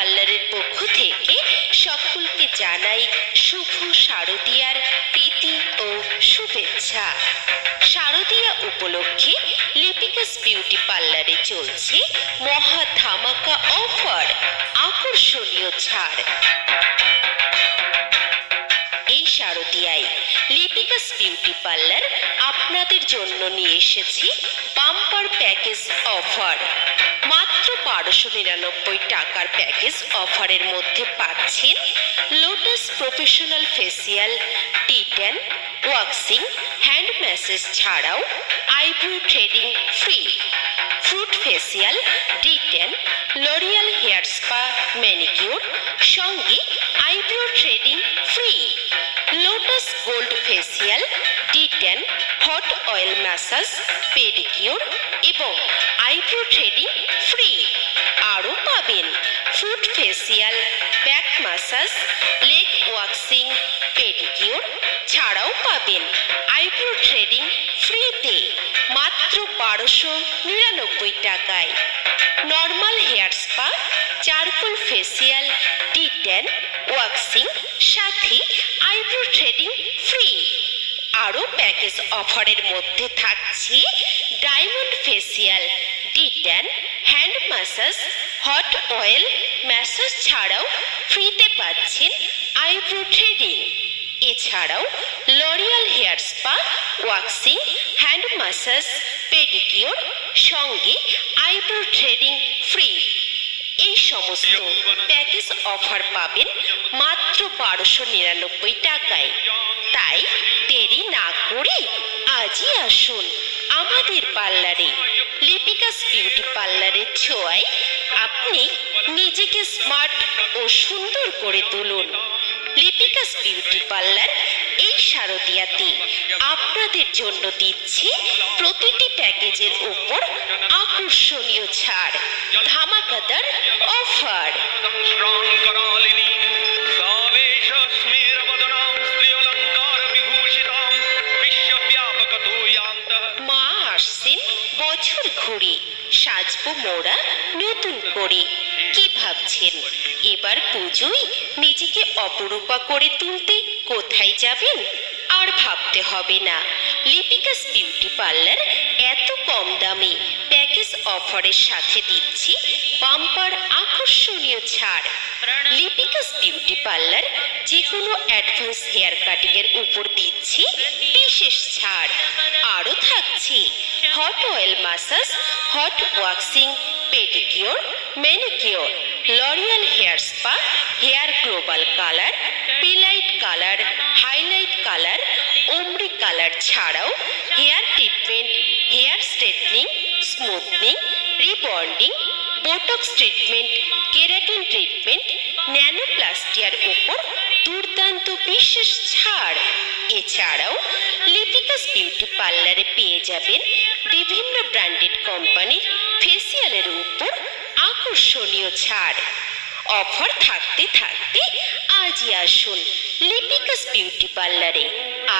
পার্লারের পক্ষ থেকে সকলকে জানাই শুভ শারদীয়ার প্রীতি ও শুভেচ্ছা। শারদীয়া উপলক্ষে লিপিকাস বিউটি পার্লারে চলছে মহা ধামাকা অফার, আকর্ষণীয় ছাড়। এই শারদিয়ায় লিপিকাস বিউটি পার্লার আপনাদের জন্য নিয়ে এসেছি বাম্পার প্যাকেজ অফার বারোশো নিরানব্বই টাকার প্যাকেজ অফারের মধ্যে পাচ্ছেন lotus professional facial D tan waxing hand massage ছাড়াও eyebrow threading free fruit facial D tan L'Oreal hair spa manicure সঙ্গে eyebrow threading free lotus gold facial D tan hot oil massage pedicure এবং eyebrow threading free পাবেন। Fruit facial back massage leg waxing pedicure ছাড়াও পাবেন। Eyebrow threading ফ্রিতে মাত্র বারোশো নিরানব্বই টাকায়। Normal hair spa charcoal facial D tan waxing সাথে আইব্রো থ্রেডিং ফ্রি আরও প্যাকেজ অফারের মধ্যে থাকছে diamond facial detan hand massage hot oil, massage ছাড়াও ফ্রিতে পাচ্ছেন আইব্রো থ্রেডিং। এছাড়াও L'Oreal hair spa, waxing, hand massage pedicure সঙ্গে আইব্রো থ্রেডিং ফ্রি। এই সমস্ত প্যাকেজ অফার পাবেন মাত্র বারোশো নিরানব্বই টাকায়। তাই দেরি না করে আজই আসুন আমাদের পার্লারে। লিপিকাস বিউটি পার্লারের ছোঁয়ায় আপনি নিজেকে স্মার্ট ও সুন্দর করে তুলুন। লিপিকাস বিউটি পার্লার এই শারদিয়াতে আপনাদের জন্য দিচ্ছে প্রতিটি প্যাকেজের উপর আকর্ষণীয় ছাড়, ধামাকাদার অফার। ঘুরে সাজবো মোড়া নতুন করে। কি ভাবছেন? এবার পুজোয় নিজেকে অপরূপা করে তুলতে কোথায় যাবেন? আর ভাবতে হবে না। লিপিকাস বিউটি পার্লার এত কম দামে প্যাকেজ অফারের সাথে দিচ্ছি বাম্পার আকর্ষণীয় ছাড়। লিপিকাস বিউটি পার্লার যে কোনো অ্যাডভান্স হেয়ার কাটিং এর উপর দিচ্ছি বিশেষ ছাড়। আরও থাকছে hot oil massage hot waxing pedicure manicure L'Oreal hair spa hair global colour পিলাইট colour highlight colour ombre colour ছাড়াও hair treatment hair straightening smoothening rebonding Botox treatment keratin treatment ন্যানোপ্লাস্টিয়ার উপর দুর্দান্ত বিশেষ ছাড়। এছাড়াও লিপিকাস বিউটি পার্লারে পেয়ে যাবেন বিভিন্ন ব্র্যান্ডেড কোম্পানির ফেসিয়ালের উপর আকর্ষণীয় ছাড়। অফার থাকতে থাকতে আজই আসুন লিপিকাস বিউটি পার্লারে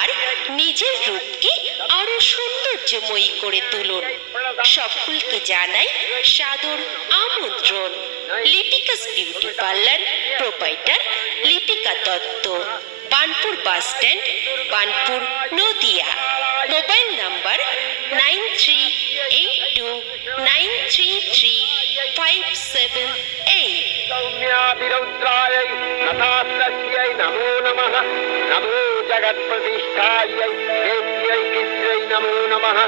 আর নিজের রূপকে আরও সৌন্দর্যময়ী করে তুলুন। সকলকে জানাই সাদর আমন্ত্রণ। Lipika's beauty parlour proprietor Lipika Dutta, Banpur bus stand, Banpur Nadia. Mobile number nine three eight two nine three three five seven eight. सौम्याभिरौद्रायै नथास्तस्यै नमो नमः नमो जगत्प्रतिष्ठायै देव्यै किस्यै नमो नमः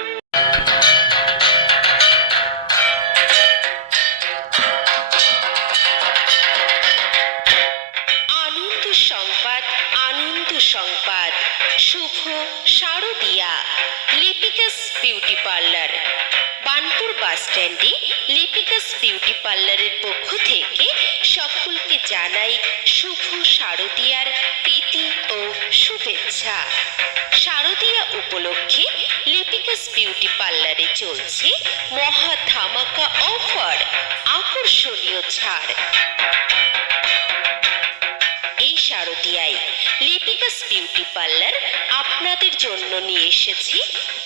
শুভেচ্ছা। শারদীয়া উপলক্ষে লিপিকাস বিউটি পার্লারে চলছে মহা ধামাকা অফার, আকর্ষণীয় ছাড়। এই শারদিয়ায় লিপিকাস বিউটি পার্লার আপনাদের জন্য নিয়ে এসেছি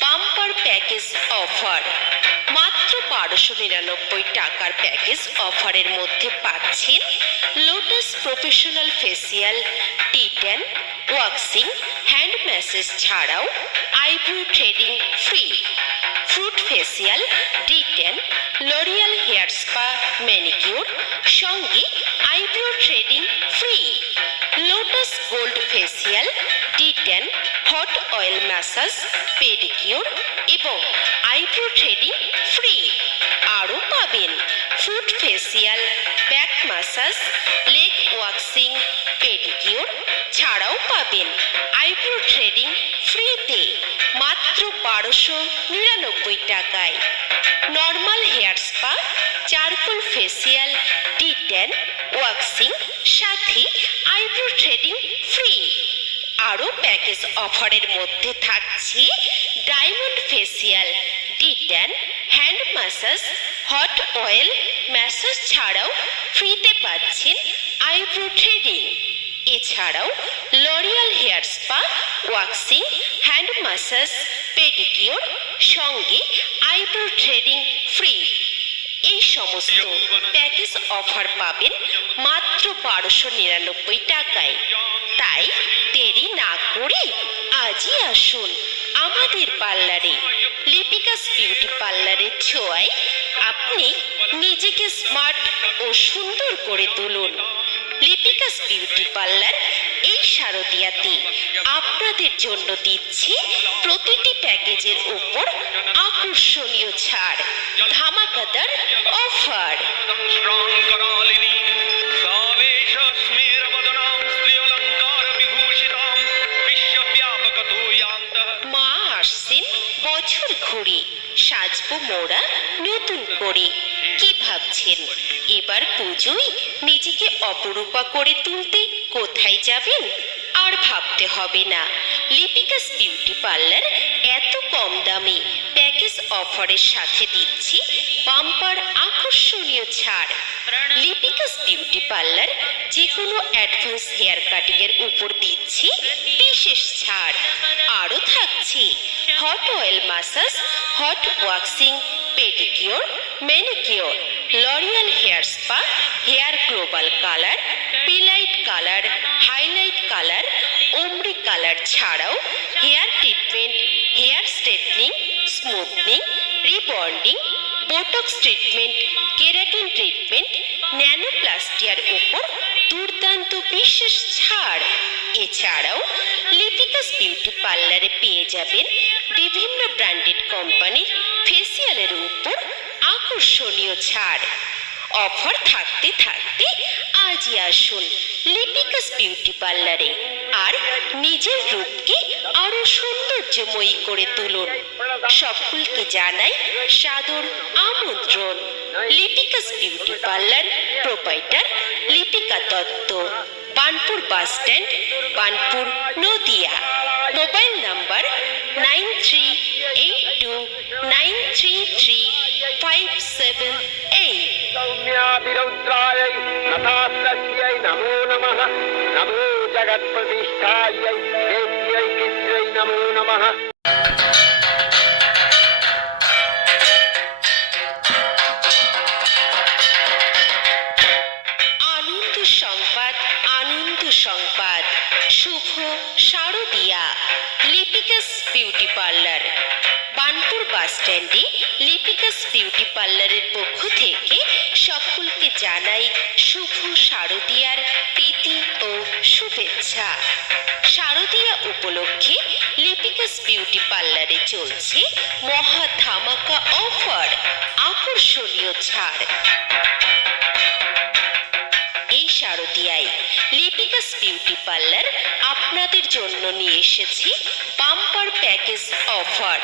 বাম্পার প্যাকেজ অফার মাত্র বারোশো নিরানব্বই টাকার প্যাকেজ অফারের মধ্যে পাচ্ছেন professional facial detan waxing hand massage ছাড়াও eyebrow threading free fruit facial detan L'Oreal hair spa manicure সঙ্গে eyebrow threading free Lotus gold facial detan hot oil massage pedicure এবং আইব্রো থ্রেডিং ফ্রি আরও পাবেন fruit facial back massage leg waxing pedicure ছাড়াও পাবেন। Eyebrow threading ফ্রিতে মাত্র বারোশো নিরানব্বই টাকায়। Normal hair spa, charcoal facial detan waxing সাথে আইব্রো থ্রেডিং ফ্রি। আরও প্যাকেজ অফারের মধ্যে থাকছে diamond facial detan hand massage hot oil, massage ছাড়াও ফ্রিতে পাচ্ছেন আইব্রো থ্রেডিং এছাড়াও L'Oreal hair spa, waxing, hand massage pedicure সঙ্গে আইব্রো থ্রেডিং ফ্রি। এই সমস্ত প্যাকেজ অফার পাবেন মাত্র বারোশো নিরানব্বই টাকায়। তাই দেরি না করে আজই আসুন আমাদের পার্লারে। লিপিকাস বিউটি পার্লারের ছোঁয়ায় আপনি নিজেকে স্মার্ট ও সুন্দর করে তুলুন। লিপিকাস বিউটি পার্লার এই শারদিয়াতে আপনাদের জন্য দিচ্ছে প্রতিটি প্যাকেজের উপর আকর্ষণীয় ছাড়, ধামাকাদার অফার। ঘুরে সাজবো মোড়া নতুন করে। কি ভাবছেন? এবার পুজোয় নিজেকে অপরূপা করে তুলতে কোথায় যাবেন? আর ভাবতে হবে না। লিপিকাস বিউটি পার্লার এত কম দামে অফারের সাথে দিচ্ছি বাম্পার আকর্ষণীয় ছাড়। লিপিকাস বিউটি পার্লার যে কোনো অ্যাডভান্স হেয়ার কাটিং এর উপর দিচ্ছি বিশেষ ছাড়। আরও থাকছে hot oil massage, hot waxing, pedicure, manicure, L'Oreal hair spa, hair global colour, পিলাইট colour, highlight colour ombre colour ছাড়াও hair treatment, hair straightening smoothening rebonding Botox treatment keratin treatment ন্যানোপ্লাস্টিয়ার উপর দুর্দান্ত বিশেষ ছাড়। এছাড়াও লিপিকাস বিউটি পার্লারে পেয়ে যাবেন বিভিন্ন ব্র্যান্ডেড কোম্পানির ফেসিয়ালের উপর আকর্ষণীয় ছাড়। অফার থাকতে থাকতে আজই আসুন লিপিকাস বিউটি পার্লারে আর নিজের রূপকে আরও সৌন্দর্যময়ী করে তুলুন। সকলকে জানাই সাদর আমন্ত্রণ। Lipika's beauty parlour proprietor Lipika Dutta. Banpur bus stand, Banpur Nadia. Mobile number nine three eight two nine three three five seven eight. সৌম্যাবিরৌদ্রায় নমো নম। নমো जगत्प्रतिष्ठायै देव्यै किस्यै नमो नमः আনন্দ সংবাদ আনন্দ সংবাদ শুভ শারদিয়া Lipika's beauty parlour Banpur bus স্ট্যান্ডে লিপিকাস বিউটি পার্লারের পক্ষ থেকে সকলকে জানাই শুভ শারদিয়ার প্রীতি ও শুভেচ্ছা শারদিয়া উপলক্ষে লিপিকাস বিউটি পার্লারে চলছে মহা ধামাকা অফার, আকর্ষণীয় ছাড়। এই শারদিয়ায় লিপিকাস বিউটি পার্লার আপনাদের জন্য নিয়ে এসেছি বাম্পার প্যাকেজ অফার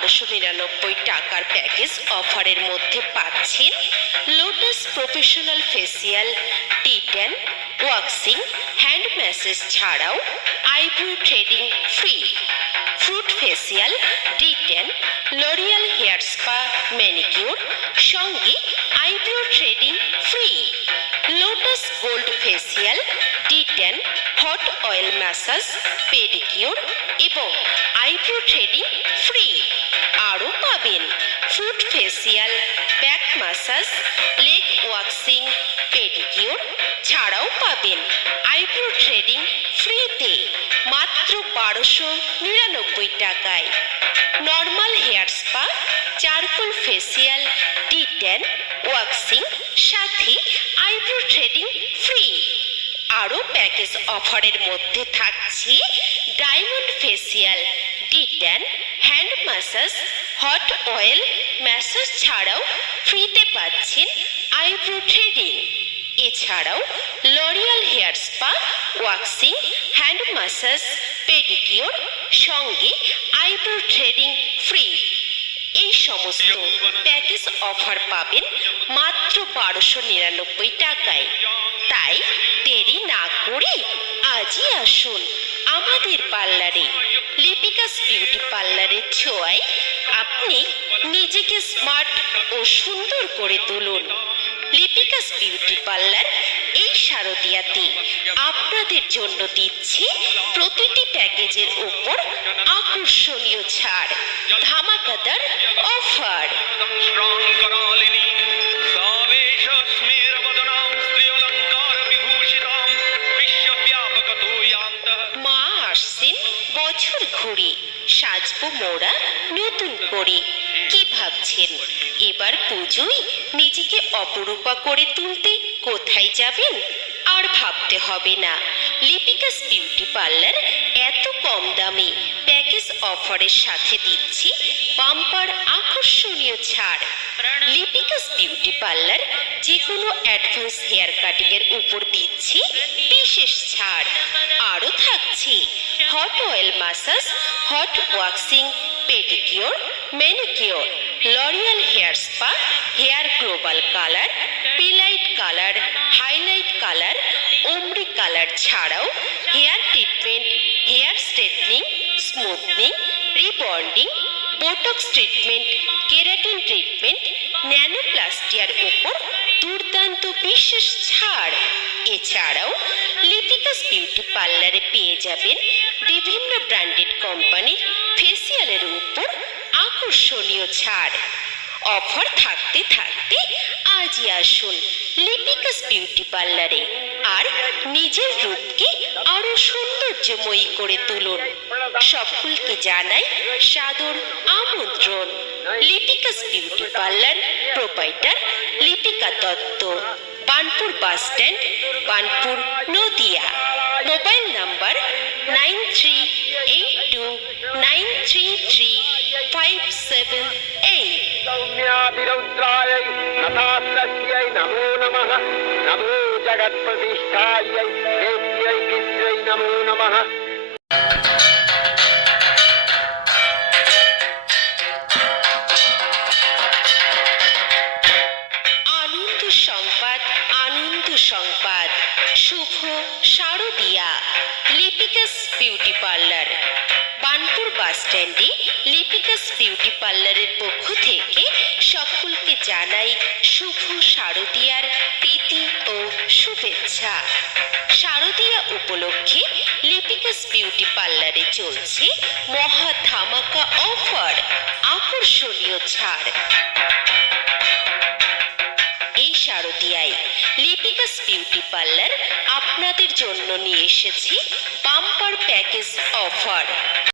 বারোশো নিরানব্বই টাকার প্যাকেজ অফারের মধ্যে পাচ্ছেন lotus professional facial D tan waxing hand massage ছাড়াও eyebrow threading free fruit facial D tan L'Oreal hair spa manicure সঙ্গে eyebrow threading free lotus gold facial hot oil massage pedicure এবং eyebrow threading free আরও পাবেন face facial back massage leg waxing pedicure ছাড়াও পাবেন eyebrow threading ফ্রিতে মাত্র বারোশো নিরানব্বই টাকায়। নর্মাল প্যাকেজ অফারের মধ্যে থাকছে diamond facial detan hand massage hot oil massage ছাড়াও ফ্রিতে পাচ্ছেন আইব্রো থ্রেডিং এছাড়াও L'Oreal hair spa waxing hand massage pedicure সঙ্গে আইব্রো থ্রেডিং ফ্রি এই সমস্ত প্যাকেজ অফার পাবেন মাত্র বারোশো নিরানব্বই টাকায়। আজই আসুন আমাদের পার্লারে লিপিকাস বিউটি পার্লারের ছোঁয়ায় আপনি নিজেকে স্মার্ট ও সুন্দর করে তুলুন। লিপিকাস বিউটি পার্লার এই শারদিয়াতে আপনাদের জন্য দিচ্ছে প্রতিটি প্যাকেজের উপর আকর্ষণীয় ছাড়, ধামাকাদার অফার। সাজবো মোড়া নতুন করে। কি ভাবছেন? এবার পুজোয় নিজেকে অপরূপা করে তুলতে কোথায় যাবেন? আর ভাবতে হবে না। লিপিকাস বিউটি পার্লার এত কম দামে প্যাকেজ অফারের সাথে দিচ্ছি বাম্পার আকর্ষণীয় ছাড়। লিপিকাস বিউটি পার্লার যে কোনো অ্যাডভান্স হেয়ার কাটিং এর উপর দিচ্ছি বিশেষ ছাড়। আরও থাকছে hot oil massage hot waxing pedicure manicure L'Oreal hair spa hair global colour পিলাইট colour highlight colour ombre colour ছাড়াও hair treatment hair straightening smoothening rebonding Botox treatment keratin treatment ন্যানোপ্লাস্টিয়ার উপর দুর্দান্ত বিশেষ ছাড়। এছাড়াও লিপিকাস বিউটি পার্লারে পেয়ে যাবেন বিভিন্ন ব্র্যান্ডেড কোম্পানির ফেসিয়ালের উপর আকর্ষণীয় ছাড়। অফার থাকতে থাকতে আজই আসুন লিপিকাস বিউটি পার্লারে আর নিজের আরও ঐতিহ্যময়ী করে তুলুন। সকলকে জানাই সাদর আমন্ত্রণ। Lipika's beauty parlour proprietor Lipika Dutta. Banpur bus stand, Banpur Nadia. Mobile number nine three eight two nine three three five seven eight. নমো। নমো জগৎ প্রতিষ্ঠায়। নমো নমঃ আনন্দ সংবাদ আনন্দ সংবাদ। শুভ শারদিয়া। Lipika's beauty parlour. Banpur bus স্ট্যান্ডে লিপিকাস বিউটি পার্লারের পক্ষ থেকে সকলকে জানাই শুভ শারদিয়ার প্রীতি ও শুভেচ্ছা। উপলক্ষে লিপিকাস বিউটি পার্লারে চলছে মহা ধামাকা অফার, আকর্ষণীয় ছাড়। এই শারদিয়ায় লিপিকাস বিউটি পার্লার আপনাদের জন্য নিয়ে এসেছি পাম্পার প্যাকেজ অফার।